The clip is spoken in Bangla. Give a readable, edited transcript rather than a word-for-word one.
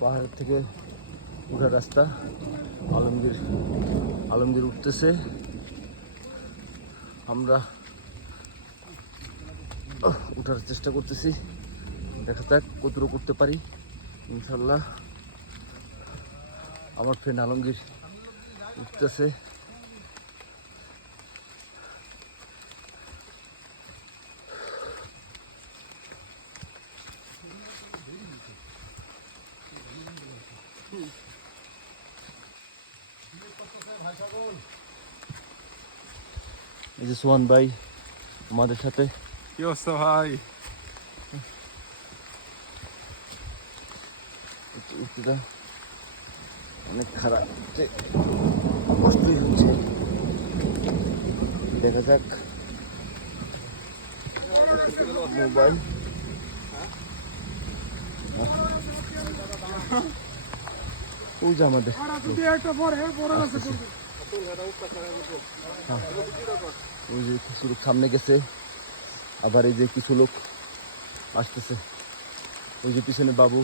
পাহাড়ের থেকে উঠার রাস্তা। আলমগীর উঠতেছে, আমরা উঠার চেষ্টা করতেছি। দেখা যাক কতটুকু করতে পারি ইনশাল্লাহ। আমার ফ্রেন্ড আলমগীর উঠতেছে। এই যে সোহান ভাই আমাদের সাথে। কি অবস্থা ভাই? উঁচুটা অনেক খারাপ, কষ্টই হচ্ছে। দেখা যাক। মোবাইল ওই যে আমাদের ওই যে কিছু লোক সামনে গেছে, আবার এই যে কিছু লোক আসতেছে। ওই যে পিছনে বাবু